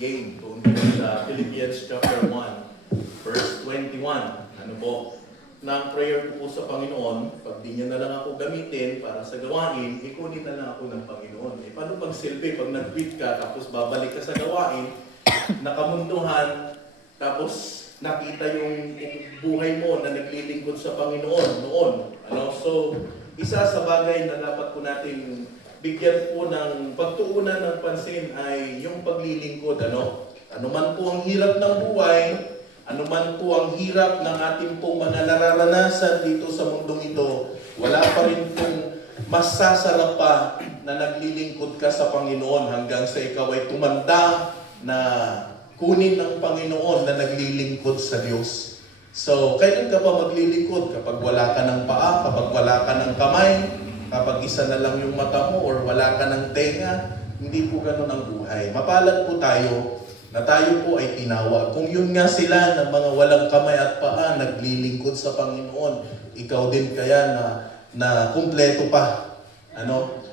game tungkol sa Philippians chapter 1, verse 21. Ano po? Na ang prayer ko po sa Panginoon, pag di niya na lang ako gamitin para sa gawain, ikunin na lang ako ng Panginoon. Eh, paano pag silbi? Pag nag-quit ka, tapos babalik ka sa gawain, nakamunduhan, tapos nakita yung buhay mo na naglilingkod sa Panginoon noon. Ano? So, isa sa bagay na dapat po natin bigyan po ng pagtuunan ng pansin ay yung paglilingkod. Ano man po ang hirap ng buhay, ano man po ang hirap ng ating pong mga nararanasan dito sa mundong ito, wala pa rin pong masasarap pa na naglilingkod ka sa Panginoon hanggang sa ikaw ay tumanda na kunin ng Panginoon na naglilingkod sa Diyos. So, kailan ka pa maglilingkod? Kapag wala ka ng paa, kapag wala ka ng kamay, kapag isa na lang yung mata mo or wala ka ng tenga, hindi po ganun ang buhay. Mapalad po tayo na tayo po ay tinawag. Kung yun nga sila na mga walang kamay at paa, naglilingkod sa Panginoon, ikaw din kaya na kumpleto pa.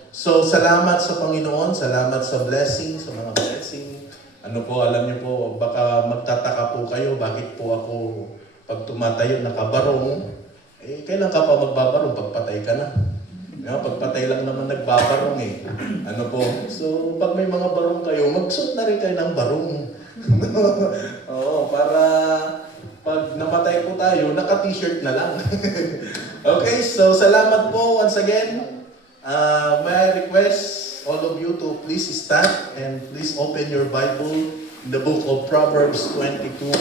So, salamat sa Panginoon, salamat sa blessing, sa mga blessing. Alam niyo po, baka magtataka po kayo, bakit po ako pag tumatayo nakabarong, kailan ka pa magbabarong? Pagpatay ka na. Pagpatay lang naman nagbabarong eh. So, pag may mga barong kayo, magsuot na rin kayo ng barong. Oo, para pag namatay po tayo, naka-t-shirt na lang. Okay, so salamat po once again. May I request all of you to please stand and please open your Bible in the book of Proverbs 22,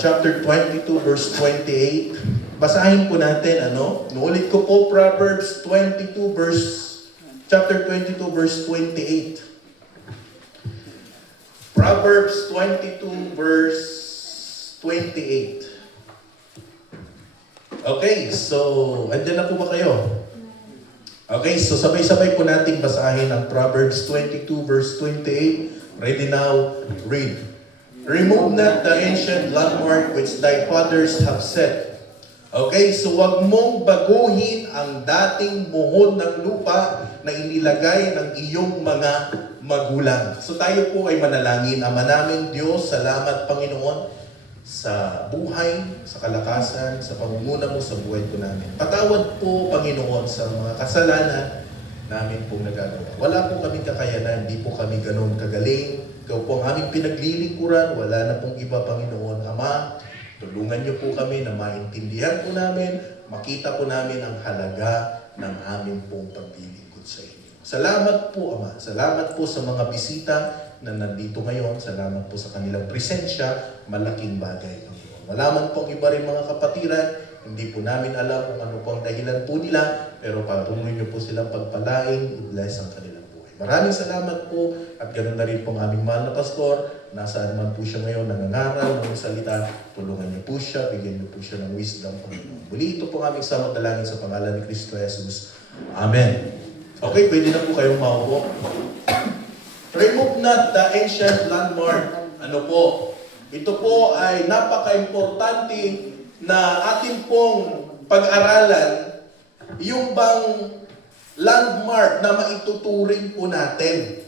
chapter 22, verse 28. Basahin po natin, Nuulit ko po, Proverbs 22, chapter 22, verse 28. Proverbs 22, verse 28. Okay, so, andyan na po ba kayo? Okay, so sabay-sabay po nating basahin ang Proverbs 22, verse 28. Ready now, read. Remove not the ancient landmark which thy fathers have set. Okay, so wag mong baguhin ang dating muhon ng lupa na inilagay ng iyong mga magulang. So tayo po ay manalangin. Ama namin Diyos, salamat Panginoon sa buhay, sa kalakasan, sa pangunguna mo sa buhay ko namin. Patawad po Panginoon sa mga kasalanan namin pong nagagawa. Wala po kaming kakayanan, hindi po kami ganoon kagaling. Ikaw po ang aming pinaglilingkuran, wala na pong iba Panginoon. Ama, tulungan niyo po kami na maintindihan po namin, makita po namin ang halaga ng aming pong paglilingkod sa inyo. Salamat po, Ama. Salamat po sa mga bisita na nandito ngayon. Salamat po sa kanilang presensya. Malaking bagay, Panginoon. Wala man pong iba rin mga kapatiran. Hindi po namin alam kung ano po ang dahilan po nila, pero patuloy niyo po silang pagpalain, i-bless ang kanilang buhay. Maraming salamat po at ganoon na rin po ang aming mahal na pastor. Nasaan man po siya ngayon, nangangaral ng salita, tulungan niyo po siya, bigyan niyo po siya ng wisdom, Panginoon. Muli ito po aming samot dalangin sa pangalan ni Kristo Jesus. Amen. Okay, pwede na po kayong maupo. Remove not the ancient landmark. Ito po ay napaka-importante na ating pong pag-aralan, yung bang landmark na maituturing po natin.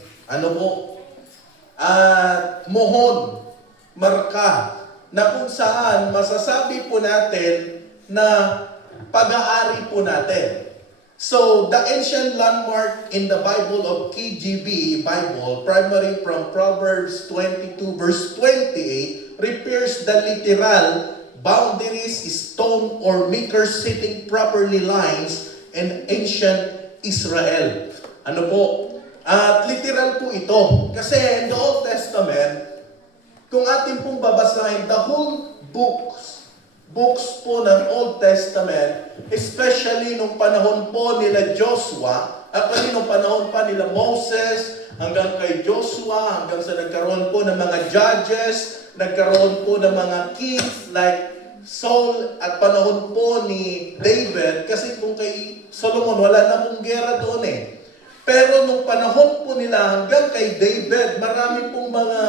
Mohon, marka, na kung saan masasabi po natin na pag-aari po natin. So, the ancient landmark in the Bible of KJV Bible, primary from Proverbs 22 verse 28, refers the literal boundaries, stone or makers setting properly lines in ancient Israel. At literal po ito. Kasi in the Old Testament, kung atin pong babasahin, the whole books po ng Old Testament, especially nung panahon po nila Joshua, actually nung panahon pa nila Moses, hanggang kay Joshua, hanggang sa nagkaroon po ng mga judges, nagkaroon po ng mga kings like Saul at panahon po ni David, kasi kung kay Solomon, wala na pong gera doon eh. Pero nung panahon po nila hanggang kay David, marami pong mga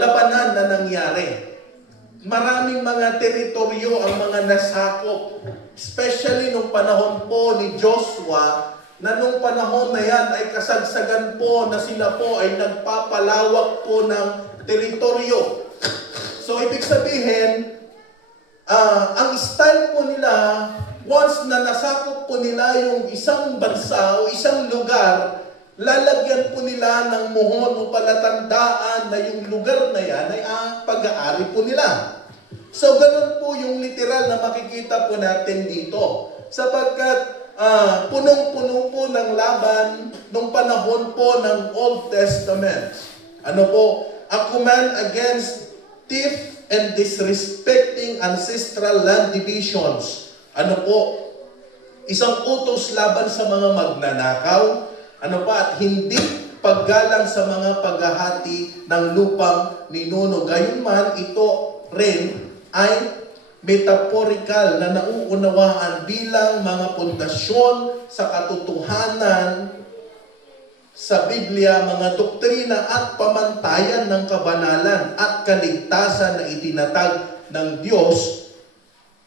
labanan na nangyari. Maraming mga teritoryo ang mga nasakop. Especially nung panahon po ni Joshua, na nung panahon na yan ay kasagsagan po na sila po ay nagpapalawak po ng teritoryo. So, ibig sabihin, ang style po nila, once na nasakop po nila yung isang bansa o isang lugar, lalagyan po nila ng muhon o palatandaan na yung lugar na yan ay pag-aari po nila. So, ganun po yung literal na makikita po natin dito. Sapagkat punong-puno po ng laban nung panahon po ng Old Testament. Ano po? A command against theft and disrespecting ancestral land divisions. Ano po? Isang utos laban sa mga magnanakaw. Ano pa? At hindi paggalang sa mga paghahati ng lupang ninuno. Gayunman, ito rin ay metaphorical na nauunawaan bilang mga pundasyon sa katotohanan sa Biblia, mga doktrina at pamantayan ng kabanalan at kaligtasan na itinatag ng Diyos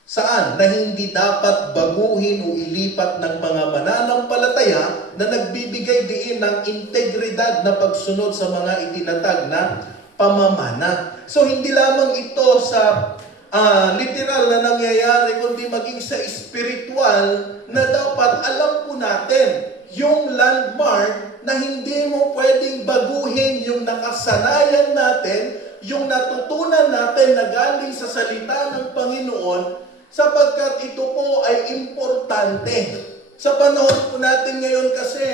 saan na hindi dapat baguhin o ilipat ng mga mananampalataya na nagbibigay diin ng integridad na pagsunod sa mga itinatag na pamamana. So hindi lamang ito sa literal na nangyayari, kundi maging sa spiritual na dapat alam po natin yung landmark na hindi mo pwedeng baguhin yung nakasanayan natin, yung natutunan natin na galing sa salita ng Panginoon, sapagkat ito po ay importante. Sa panahon po natin ngayon kasi,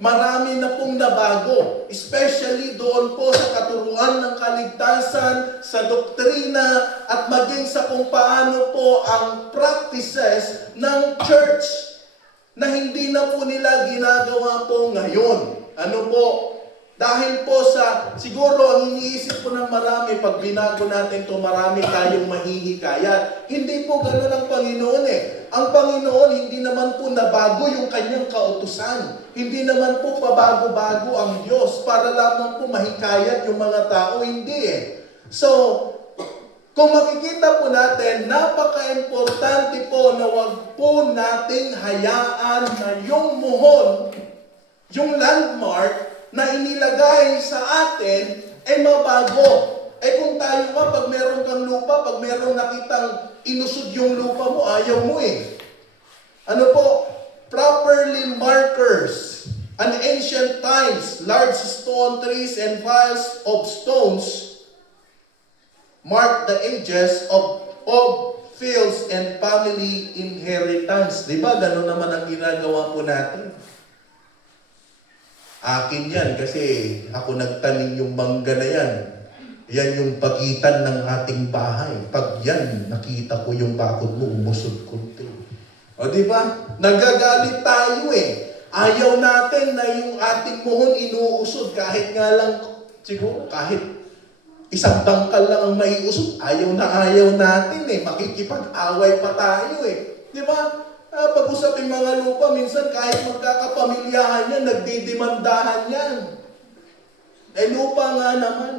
marami na pong nabago, especially doon po sa katuruan ng kaligtasan, sa doktrina, at maging sa kung paano po ang practices ng church na hindi na po nila ginagawa po ngayon. Ano po? Dahil po sa, siguro ang iniisip po ng marami, pag binago natin to marami tayong mahihikayat. Hindi po ganoon ang Panginoon eh. Ang Panginoon, hindi naman po nabago yung kanyang kautusan. Hindi naman po pabago-bago ang Diyos para lamang po mahikayat yung mga tao. Hindi eh. So, kung makikita po natin, napaka-importante po na wag po nating hayaan na yung muhon, yung landmark, na inilagay sa atin ay mabago. Kung tayo nga, pag meron kang lupa, pag meron nakitang inusod yung lupa mo, ayaw mo eh. Ano po? Properly markers. An ancient times, large stone trees and piles of stones mark the ages of fields and family inheritance. Diba? Ganun naman ang ginagawa po natin. Akin yan kasi ako nagtanim yung mangga na yan. Yan yung pagitan ng ating bahay. Pag yan, nakita ko yung bakod mo, umusod kunti. O di ba? Nagagalit tayo eh. Ayaw natin na yung ating muhon inuusod kahit nga lang, siguro kahit isang bangkal lang ang maiusod. Ayaw natin eh. Makikipag-away pa tayo eh. Di ba? Pag-usap yung mga lupa, minsan kahit magkakapamilyahan yan, nagdidemandahan yan. Lupa nga naman.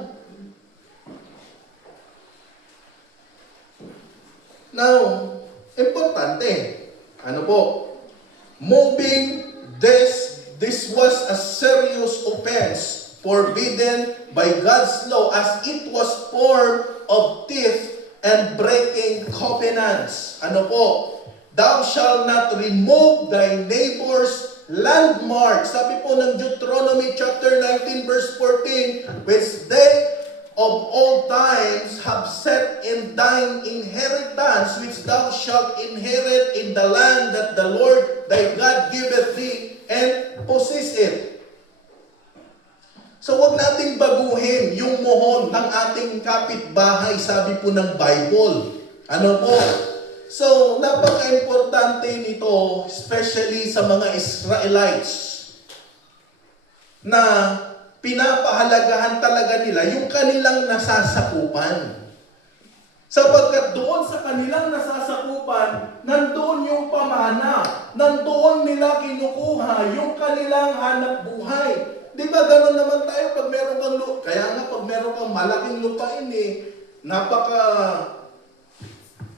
Now, importante. Ano po? Moving this was a serious offense forbidden by God's law as it was form of theft and breaking covenants. Ano po? Thou shalt not remove thy neighbor's landmark. Sabi po ng Deuteronomy chapter 19 verse 14, which they of all times have set in thine inheritance, which thou shalt inherit in the land that the Lord thy God giveth thee, and possess it. So wag nating baguhin yung muhon ng ating kapitbahay, sabi po ng Bible. Ano po? So, napaka-importante nito, especially sa mga Israelites, na pinapahalagahan talaga nila yung kanilang nasasakupan. Sapagkat doon sa kanilang nasasakupan, nandoon yung pamana, nandoon nila kinukuha yung kanilang hanap buhay. Di ba gano'n naman tayo pag meron kang lupa? Kaya nga pag meron kang malaking lupain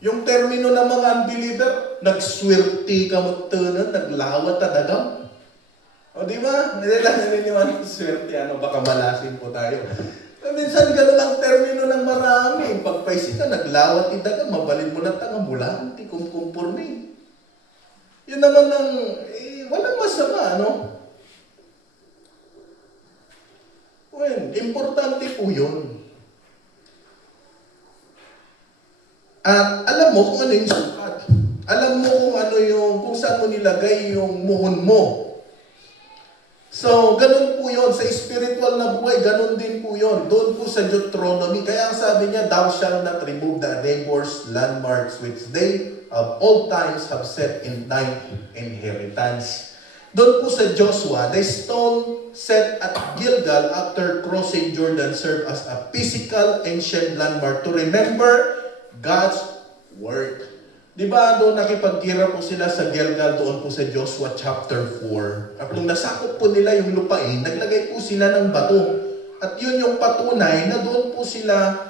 yung termino ng mga unbeliever, nagswerte ka mo tanan, naglawat ta dagam. O di ba? Naniniwala ko swerte, baka malasin po tayo. Minsan gano'n ang termino ng marami. Pagpaisi ka, naglawat ida ka, mabalin mo na tanga, mula, ti kumkumpurni. Yun naman ang, walang masama, Well, importante po yun. At alam mo kung ano yung sukat. Alam mo kung saan mo nilagay yung muhon mo. So, ganun po yun. Sa spiritual na buhay, ganun din po yun. Doon po sa Deuteronomy. Kaya ang sabi niya, thou shalt not remove the neighbor's landmarks which they of old times have set in thine inheritance. Doon po sa Joshua, the stone set at Gilgal after crossing Jordan served as a physical ancient landmark to remember God's work. Di ba doon nakipagkira po sila sa Gilgal doon po sa Joshua chapter 4. At nung nasakop po nila yung lupain, naglagay po sila ng bato. At yun yung patunay na doon po sila,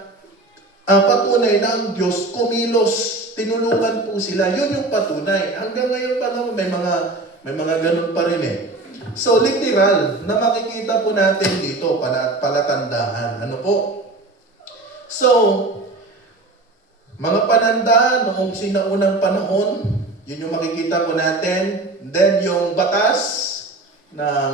patunay na ang Diyos kumilos. Tinulungan po sila. Yun yung patunay. Hanggang ngayon pa naman may mga ganun pa rin eh. So literal na makikita po natin dito palatandaan. Ano po? So, mga pananda noong sinaunang panahon, yun yung makikita po natin. Then yung batas ng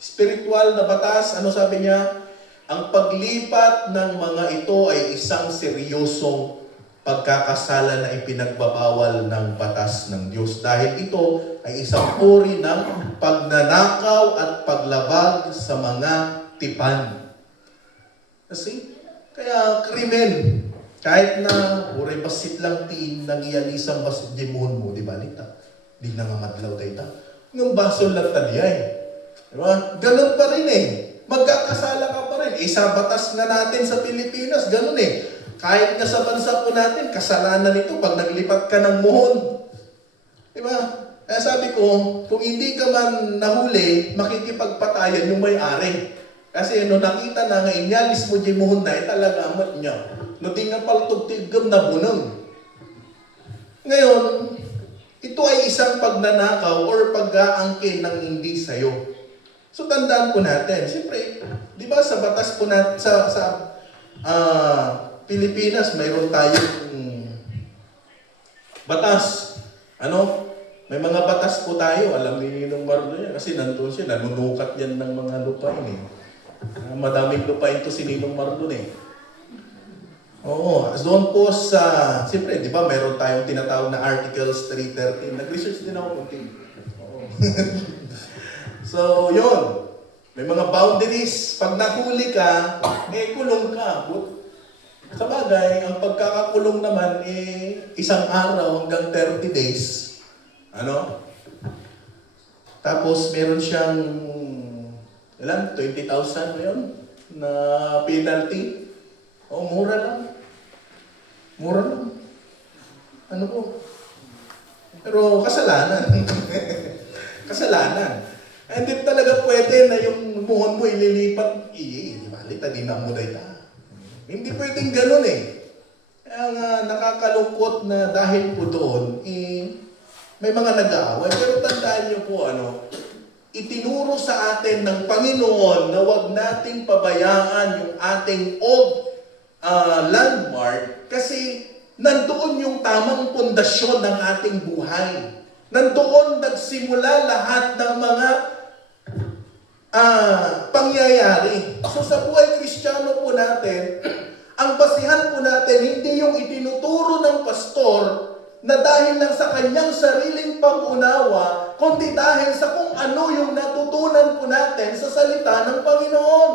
spiritual na batas, ano sabi niya? Ang paglipat ng mga ito ay isang seryosong pagkakasala na ipinagbabawal ng batas ng Diyos. Dahil ito ay isang uri ng pagnanakaw at paglabag sa mga tipan. Kasi, kaya krimen. Kahit na uray basit lang tiin nang ialisang basit jemon mo, di ba? Di na mamadlaw tayo ta. Ng basol lang taliyay. Di ba? Ganun pa rin eh. Magkakasala ka pa rin. Sa batas nga natin sa Pilipinas, ganun eh. Kahit nga sa bansa po natin, kasalanan ito pag naglipat ka ng muhon. Di ba? Kaya sabi ko, kung hindi ka man nahuli, makikipagpatayan yung may-ari. Kasi nakita na nga, inyalis mo di muhon na, talaga amat niya. No di nga paltog-tigam na bunang. Ngayon, ito ay isang pagnanakaw or pag-aangkin ng hindi sayo. So tandaan po natin, siyempre, di ba sa batas po natin, sa Pilipinas, mayroon tayong batas. May mga batas po tayo. Alam niyo yung Marlo yan. Kasi nandun siya, nanunukat yan ng mga lupain eh. Madaming lupain to si Ninong Marlo eh. Oo. Doon po sa, siyempre, di ba, mayroon tayong tinatawag na Articles 313. Nag-research din ako kunti. Oo. So, yun. May mga boundaries. Pag nahuli ka, kulong ka. Sa bagay, ang pagkakakulong naman, isang araw hanggang 30 days. Tapos, meron siyang, 20,000 na yun, na penalty. Mura lang. Mura lang. Pero kasalanan. Kasalanan. Hindi talaga pwede na yung muhon mo ililipat. Malita, di na mo na. Hindi pwedeng ganun eh. Kaya nga nakakalungkot na dahil po doon, may mga nag-aaway. Pero tandaan niyo po, itinuro sa atin ng Panginoon na huwag nating pabayaan yung ating old landmark kasi nandoon yung tamang pundasyon ng ating buhay. Nandoon nagsimula lahat ng mga pangyayari. So sa buhay Kristiyano po natin, ang basihan po natin hindi yung itinuturo ng pastor na dahil lang sa kanyang sariling pag-unawa, kundi dahil sa kung ano yung natutunan po natin sa salita ng Panginoon.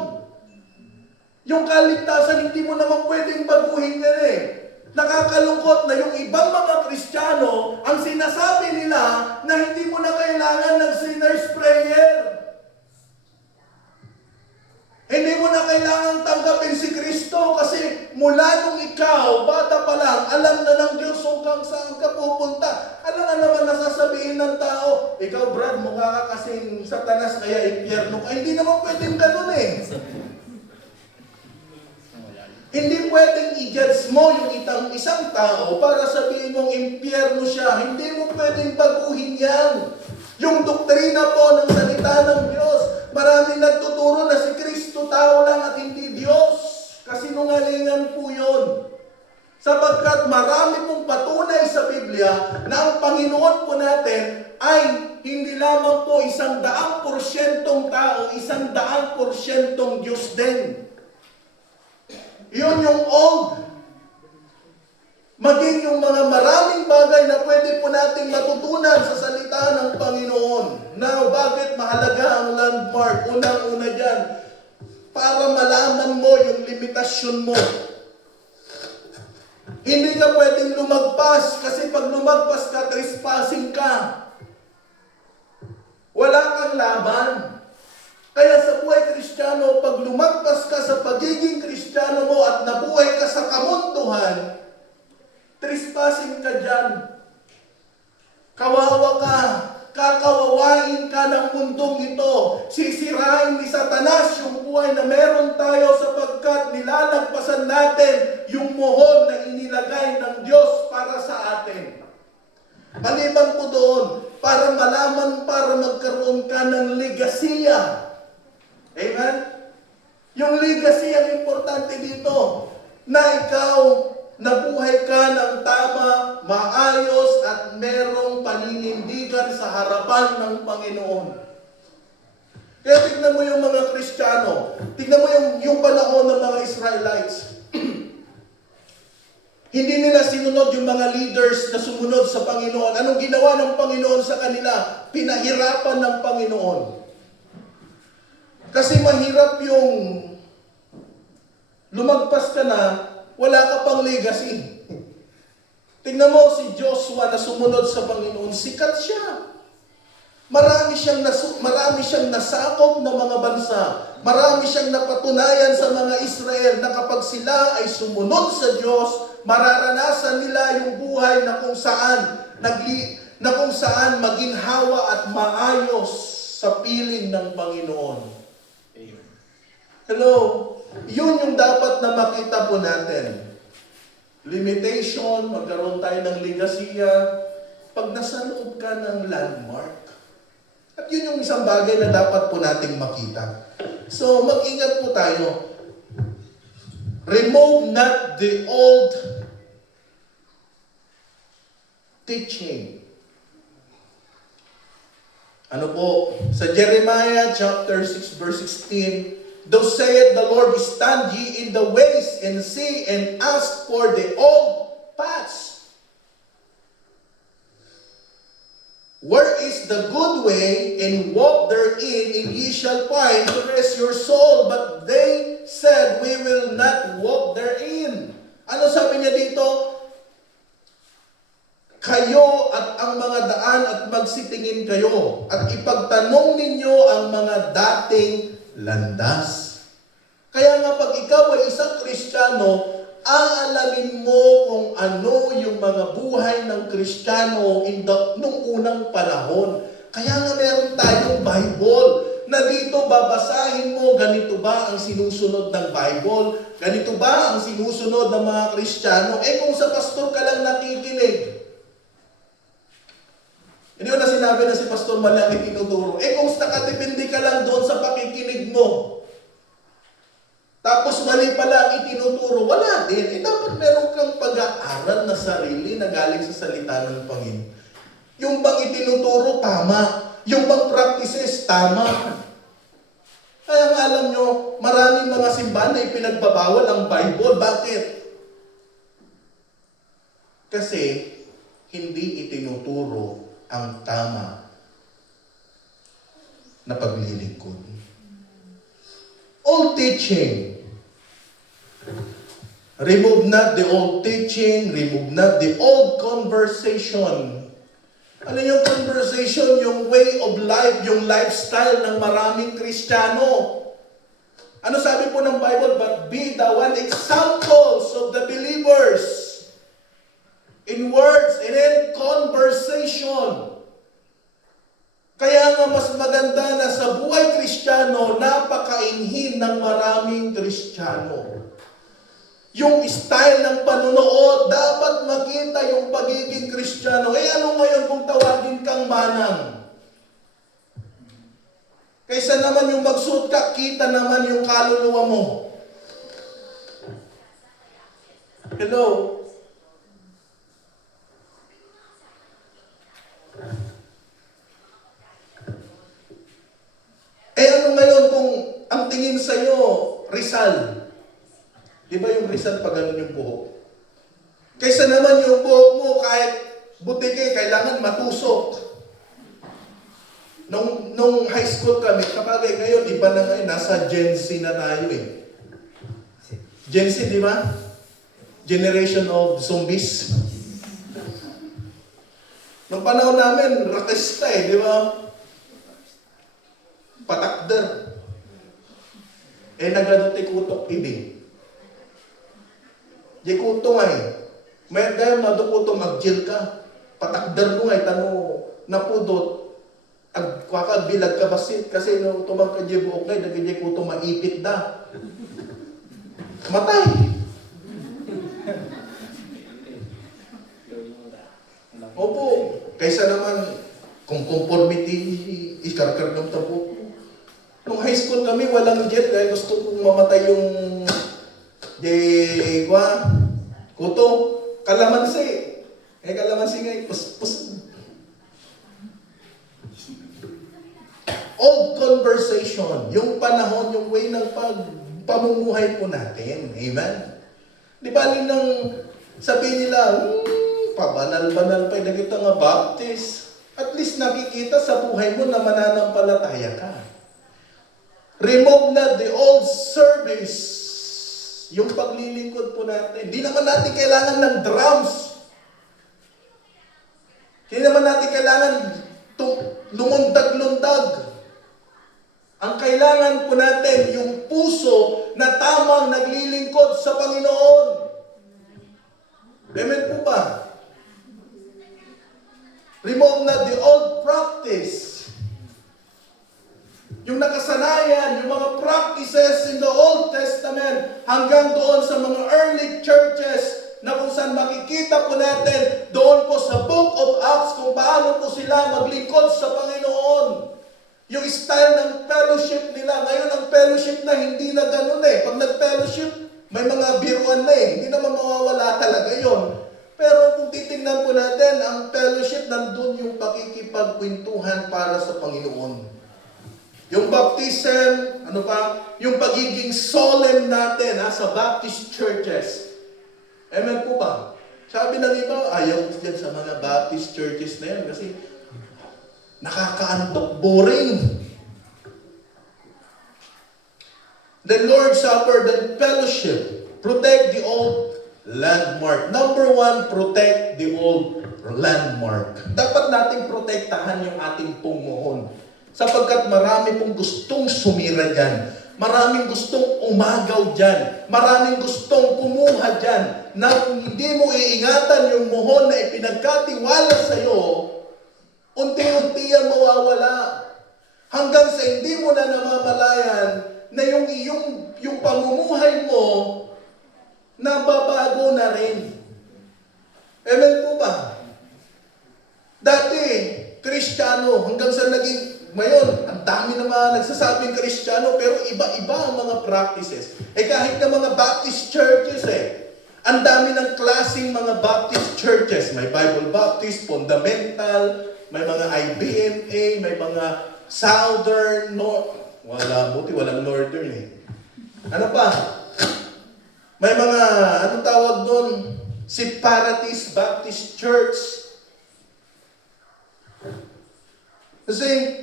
Yung kaligtasan, hindi mo naman pwedeng baguhin yan eh. Nakakalungkot na yung ibang mga Kristiyano, ang sinasabi nila na hindi mo na kailangan ng sinner's prayer. Hindi mo na kailangan tanggapin si Kristo kasi mula nung ikaw, bata pa lang, alam na ng Diyos kung saan ka pupunta. Alam na naman nasasabihin ng tao, ikaw Brad, mukha ka kasing satanas kaya impyerno ka. Hindi naman pwedeng ganun eh. Hindi pwedeng i-judge mo yung isang tao para sabihin mong impyerno siya. Hindi mo pwedeng baguhin yan. Yung doktrina po ng salita ng Diyos, maraming nagtuturo na si Kristo tao lang at hindi Diyos. Kasinungalingan po yun. Sapagkat marami pong patunay sa Biblia na ang Panginoon po natin ay hindi lamang po 100% tao, 100% Diyos din. Yun yung old. Maging yung mga maraming bagay na pwede po nating matutunan sa salita ng Panginoon. Now, bakit mahalaga ang landmark? Unang-una dyan, para malaman mo yung limitasyon mo. Hindi ka pwedeng lumagpas kasi pag lumagpas ka, trespassing ka. Wala kang laban. Kaya sa buhay Kristiyano, pag lumagpas ka sa pagiging Kristiyano mo at nabuhay ka sa kamunduhan, trespassing ka dyan. Kawawa ka. Kakawawain ka ng mundong ito. Sisirain ni Satanas yung buhay na meron tayo sapagkat nilalagpasan natin yung mohon na inilagay ng Diyos para sa atin. Maliban po doon, para malaman, para magkaroon ka ng legasiya. Amen? Yung legacy ang importante dito, na ikaw nabuhay ka ng tama, maayos, at merong paninindigan sa harapan ng Panginoon. Kaya tignan mo yung mga Kristiyano, tignan mo yung panahon ng mga Israelites. Hindi nila sinunod yung mga leaders na sumunod sa Panginoon. Anong ginawa ng Panginoon sa kanila? Pinahirapan ng Panginoon. Kasi mahirap yung lumagpas ka na, wala ka pang legacy. Tingnan mo si Joshua na sumunod sa Panginoon, sikat siya. Marami siyang nasakop na mga bansa. Marami siyang napatunayan sa mga Israel na kapag sila ay sumunod sa Diyos, mararanasan nila yung buhay na kung saan maginhawa at maayos sa piling ng Panginoon. Amen. Hello? Yun yung dapat na makita po natin. Limitation, magkaroon tayo ng legasiya, pag nasa loob ka ng landmark. At yun yung isang bagay na dapat po nating makita. So, mag-ingat po tayo. Remove not the old teaching. Ano po? Sa Jeremiah chapter 6 verse 16, "Thus saith the Lord, stand ye in the ways, and see, and ask for the old paths. Where is the good way, and walk therein, and ye shall find to rest your soul. But they said, we will not walk therein." Ano sabi niya dito? Kayo at ang mga daan at magsitingin kayo, at ipagtanong ninyo ang mga dating landas. Kaya nga pag ikaw ay isang Kristiyano, aalamin mo kung ano yung mga buhay ng Kristiyano nung unang panahon. Kaya nga meron tayong Bible na dito babasahin mo, ganito ba ang sinusunod ng Bible? Ganito ba ang sinusunod ng mga Kristiyano? Kung sa pastor ka lang nakikinig, hindi ko na sinabi na si Pastor Malaki tinuturo. Kung nakatipindi ka lang doon sa pakikinig mo, tapos mali pala itinuturo, wala din. Dapat meron kang pag-aaral na sarili na galing sa salita ng Panginoon. Yung bang itinuturo, tama. Yung bang practices, tama. Kaya nga alam nyo, maraming mga simbahan na ipinagbabawal ang Bible. Bakit? Kasi hindi itinuturo ang tama na paglilingkod. Old teaching. Remove not the old teaching, remove not the old conversation. Ano yung conversation? Yung way of life, yung lifestyle ng maraming Kristiyano. Ano sabi po ng Bible? But be the one examples of the believers in words and in conversation. Kaya nga mas maganda na sa buhay Kristiyano, napakainhin ng maraming Kristiyano. Yung style ng panunood, dapat makita yung pagiging Kristiyano. Ano ngayon kung tawagin kang manang? Kaysa naman yung magsuot ka, kita naman yung kaluluwa mo. Hello? Ano ngayon kung ang tingin sa'yo, Rizal? Di ba yung Rizal pag ganun yung buhok? Kaysa naman yung buhok mo, kahit butike, kailangan matusok. Nung high school kami, kapag ngayon, iba na ngayon, nasa Gen Z na tayo eh. Gen Z, di ba? Generation of zombies. Nung panahon namin, rakista eh, di ba? Patakder. Nagado ti kutok ibig. Di kuto nga eh. May dahil madukuto magjil ka. Patakder mo nga eh, tano napudot. Agkwakabilag ka basit. Kasi nung tumang ka di buok nga, nagiging kuto maipit da. Matay. Opo. Kaysa naman, kung conformity, iskarkar ng tabo. Nung high school kami, walang jet. Kaya gusto kong mamatay yung kuto. Kalamansi. Kalamansi nga, pus. Old conversation. Yung panahon, yung way ng pamumuhay po natin. Amen? Di ba nang sabihin nila, pabanal-banal pa, nakita nga Baptist. At least nakikita sa buhay mo na mananampalataya ka. Remove na the old service. Yung paglilingkod po natin. Hindi naman natin kailangan ng drums. Hindi naman natin kailangan lumundag-lundag. Ang kailangan po natin, yung puso na tamang naglilingkod sa Panginoon. Amen po ba? Remove na the old practice. Yung nakasanayan, yung mga practices in the Old Testament hanggang doon sa mga early churches na kung saan makikita po natin doon po sa Book of Acts kung paano po sila maglingkod sa Panginoon. Yung style ng fellowship nila. Ngayon ang fellowship na hindi na ganun eh. Pag nag-fellowship, may mga biruan na eh. Hindi naman mawawala talaga yon. Pero kung titingnan po natin, ang fellowship nandun yung pakikipagkwentuhan para sa Panginoon. Yung baptism, yung pagiging solemn natin sa Baptist churches. Amen po ba? Sabi ng iba, ayaw dyan sa mga Baptist churches na yan kasi nakakaantok, boring. The Lord's Supper, the fellowship, protect the old landmark. Number 1, protect the old landmark. Dapat nating protektahan yung ating pumuhon. Sapagkat marami pong gustong sumira dyan. Maraming gustong umagaw dyan. Maraming gustong kumuha dyan. Na kung hindi mo iingatan yung muhon na ipinagkatiwala sa'yo, unti-unti yan mawawala. Hanggang sa hindi mo na namamalayan na yung pamumuhay mo nababago na rin. Amen po ba? Dati, Kristiyano, hanggang sa naging ngayon, ang dami naman nagsasabing Kristiyano, pero iba-iba ang mga practices. Kahit na mga Baptist churches ang dami ng klaseng mga Baptist churches. May Bible Baptist, Fundamental, may mga IBMA, may mga Southern, walang Northern eh. Ano pa? May mga, anong tawag doon? Separatist Baptist Church.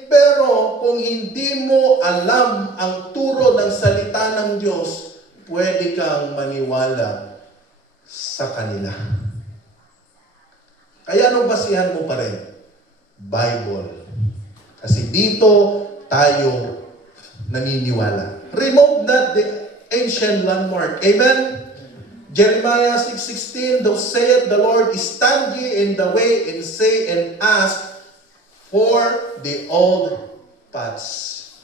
Pero kung hindi mo alam ang turo ng salita ng Diyos, pwede kang maniwala sa kanila. Kaya anong basihan mo pa rin? Bible. Kasi dito tayo naniniwala. Remove not the ancient landmark. Amen? Jeremiah 6:16, thou saith the Lord, stand ye in the way and say and ask for the old paths.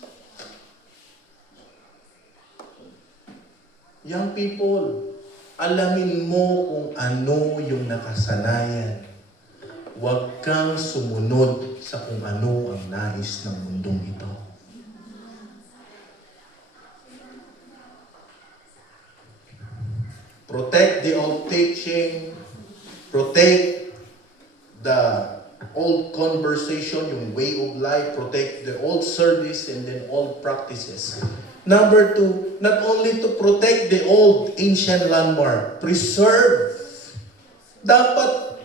Young people, alamin mo kung ano yung nakasanayan. Huwag kang sumunod sa kung ano ang nais ng mundong ito. Protect the old teaching, protect the old conversation, yung way of life, protect the old service and then old practices. Number two, not only to protect the old ancient landmark, preserve. Dapat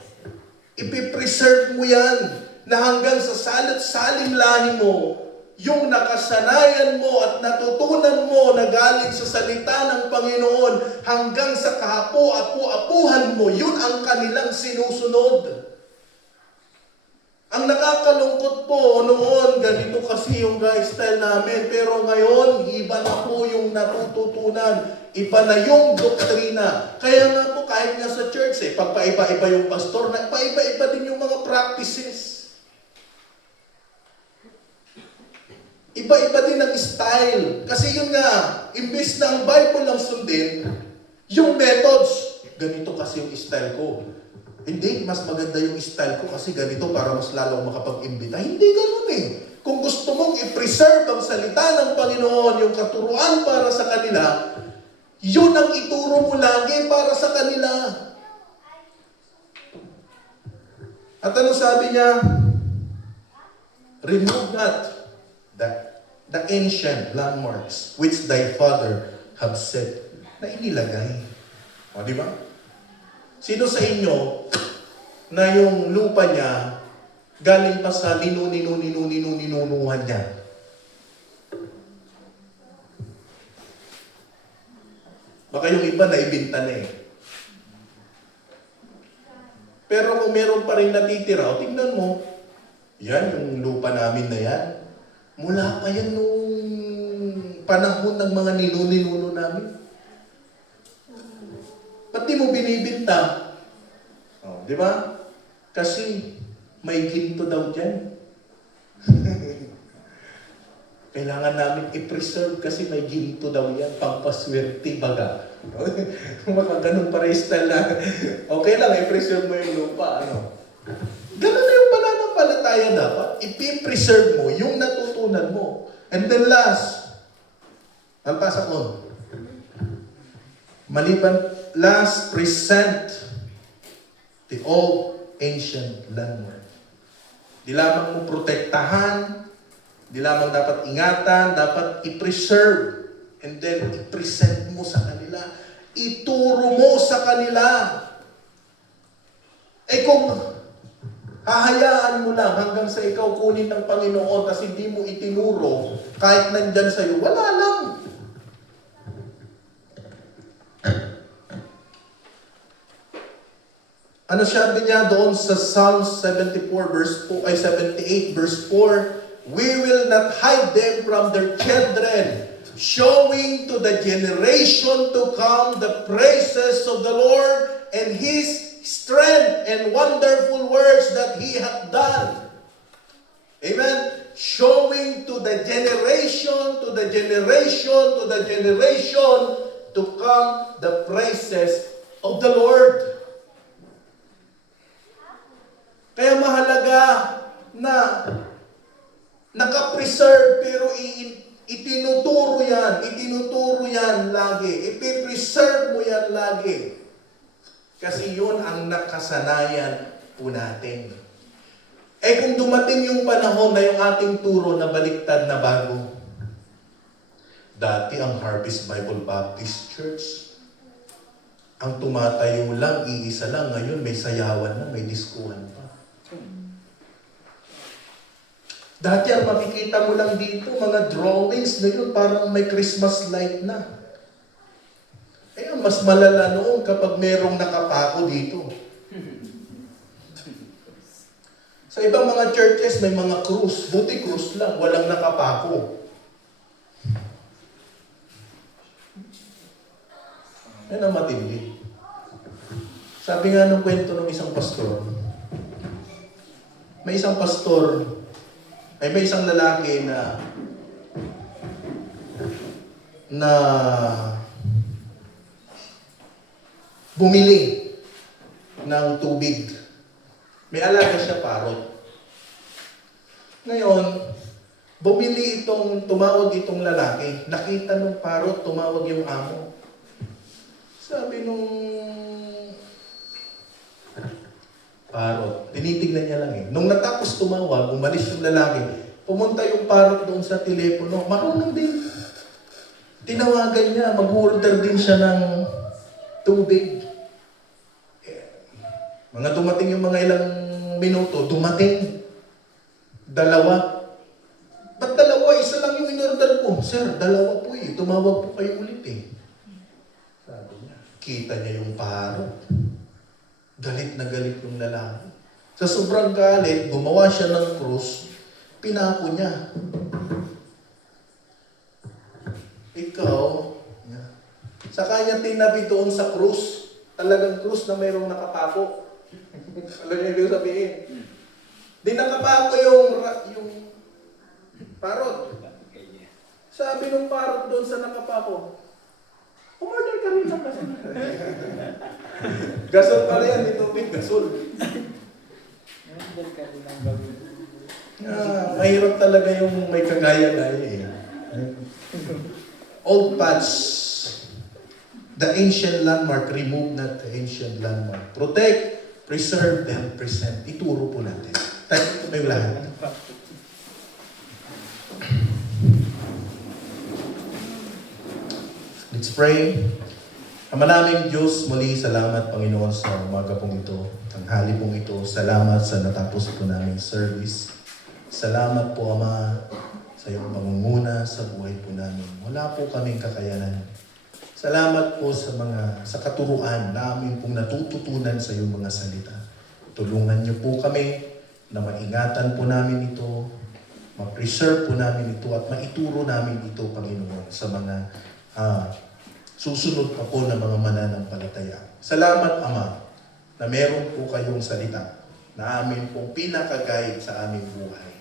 ipipreserve mo yan na hanggang sa salit-saling lahi mo, yung nakasanayan mo at natutunan mo na galing sa salita ng Panginoon hanggang sa kahapo-apu-apuhan mo, yun ang kanilang sinusunod. Ang nakakalungkot po noon, ganito kasi yung lifestyle namin, pero ngayon, iba na po yung natututunan, iba na yung doktrina. Kaya nga po, kahit nga sa church, pagpaiba-iba yung pastor, nagpaiba-iba din yung mga practices. Iba-iba din ang style. Kasi yun nga, imbis na ang Bible lang sundin, yung methods, ganito kasi yung style ko. Hindi, mas maganda yung style ko kasi ganito para mas lalong makapag-imbita. Hindi ganun eh. Kung gusto mong i-preserve ang salita ng Panginoon, yung katuruan para sa kanila, yun ang ituro mo lagi para sa kanila. At ano sabi niya? Remove not the ancient landmarks which thy father have set, na inilagay. O, di ba? Sino sa inyo na yung lupa niya galing pa sa ninunuhan niya? Baka yung iba na ibinta na eh. Pero kung meron pa rin natitira, o tingnan mo, yan yung lupa namin na yan. Mula pa yan nung panahon ng mga ninuno namin. Ba't di mo binibinta? Oh, di ba? Kasi may ginto daw dyan. Kailangan namin i-preserve kasi may ginto daw yan. Pampaswerte baga. Mga ganun pa rin style na. Okay lang, i-preserve mo yung lupa. Ano? Ganun na yung pananampalataya dapat. I-preserve mo yung natutunan mo. And then last, ang pasakon. Last, present the old ancient landmark. Di lamang mo protektahan, di lamang dapat ingatan, dapat i-preserve. And then, i-present mo sa kanila. Ituro mo sa kanila. Eh kung hahayaan mo lang hanggang sa ikaw kunin ng Panginoon kasi hindi mo itinuro, kahit nandyan sa'yo, wala lang. Ano sabi niya doon sa Psalm 78 verse 4? We will not hide them from their children, showing to the generation to come the praises of the Lord and His strength and wonderful works that He hath done. Amen? Showing to the generation, to the generation, to the generation to come the praises of the Lord. Kaya mahalaga na nakapreserve pero itinuturo yan lagi. Ipipreserve mo yan lagi. Kasi yun ang nakasanayan po natin. Eh kung dumating yung panahon na yung ating turo na baliktad na bago, dati ang Harvest Bible Baptist Church, ang tumatayo lang, iisa lang, ngayon may sayawan na, may diskuhan pa. Dati ang makikita mo lang dito, mga drawings na yun, parang may Christmas light na. Eh, mas malala noon kapag merong nakapako dito. Sa ibang mga churches, may mga krus. Buti krus lang, walang nakapako. Yan ang matindi. Sabi nga nung kwento ng isang pastor, may isang lalaki na bumili ng tubig. May alaga siya parot. Ngayon, tumawag itong lalaki. Nakita nung parot, tumawag yung amo. Sabi nung tinitingnan niya lang eh. Nung natapos tumawag, umalis yung lalaki, pumunta yung parot doon sa telepono, marunong din. Tinawagan niya, mag-order din siya ng tubig. Mga dumating yung mga ilang minuto, dumating. Dalawa. Ba't dalawa? Isa lang yung in-order ko. Sir, dalawa po eh. Tumawag po kayo ulit eh. Sabi niya. Kita niya yung parot. Galit na galit yung lalaki. Sa sobrang galit, gumawa siya ng krus, pinako niya. Ikaw, sa kanya tinabi doon sa krus, talagang krus na mayroong nakapako. Alam niyo yung sabihin? Di nakapako yung parot. Sabi ng parot doon sa nakapako, umorder ka rin ng gasol. Gasol pala yan, di tubig, gasol. Mahirap talaga yung may kagaya-gaya eh. Old patch, the ancient landmark, remove not the ancient landmark. Protect, preserve, and present. Ituro po natin. Tayo po kayo lahat. Let's pray. Ama naming Diyos, muli salamat Panginoon sa umaga pong ito, tanghali pong ito. Salamat sa natapos po naming service. Salamat po Ama sa iyong pangunguna sa buhay po namin. Wala po kaming kakayanan. Salamat po sa katuruan namin pong natututunan sa iyong mga salita. Tulungan niyo po kami na maingatan po namin ito, ma-preserve po namin ito at maituro namin ito Panginoon sa mga susunod pa po ng mga mananampalataya. Salamat, Ama, na meron po kayong salita na amin pong pinaka-guide sa aming buhay.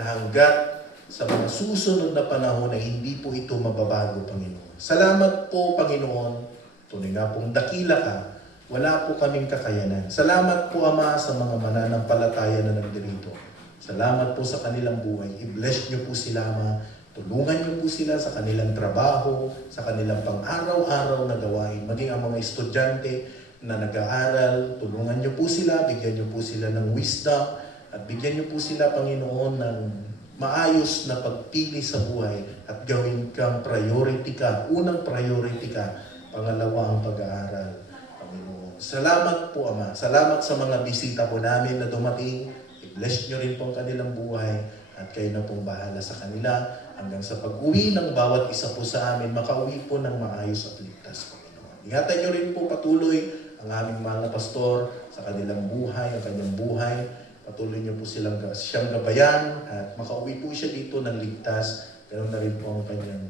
Na hanggat sa mga susunod na panahon na hindi po ito mababago, Panginoon. Salamat po, Panginoon. Tunay nga pong dakila ka. Wala po kaming kakayanan. Salamat po, Ama, sa mga mananampalataya na nandito. Salamat po sa kanilang buhay. I-bless niyo po sila, Ama. Tulungan niyo po sila sa kanilang trabaho, sa kanilang pang-araw-araw na gawain. Maging ang mga estudyante na nag-aaral, tulungan niyo po sila, bigyan niyo po sila ng wisdom, at bigyan niyo po sila, Panginoon, ng maayos na pagpili sa buhay at gawin kang priority ka. Unang priority ka, pangalawa ang pag-aaral, Panginoon. Salamat po, Ama. Salamat sa mga bisita po namin na dumating. I-bless niyo rin po ang kanilang buhay at kayo na pong bahala sa kanila. Hanggang sa pag-uwi ng bawat isa po sa amin, makauwi po ng maayos at ligtas, Panginoon. Ingatan niyo rin po patuloy ang aming mga pastor sa kanilang buhay, ang kanyang buhay. Patuloy niyo po siyang gabayan at makauwi po siya dito ng ligtas. Ganoon na rin po ang kanyang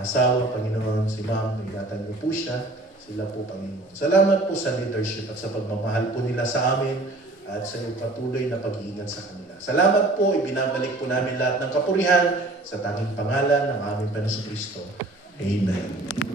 asawa, Panginoon, si Ma'am. Ingatan niyo po siya. Sila po, Panginoon. Salamat po sa leadership at sa pagmamahal po nila sa amin at sa iyong patuloy na pag-iingat sa kanila. Salamat po, ibinabalik po namin lahat ng kapurihan sa tanging pangalan ng aming Panginoon Kristo. Amen.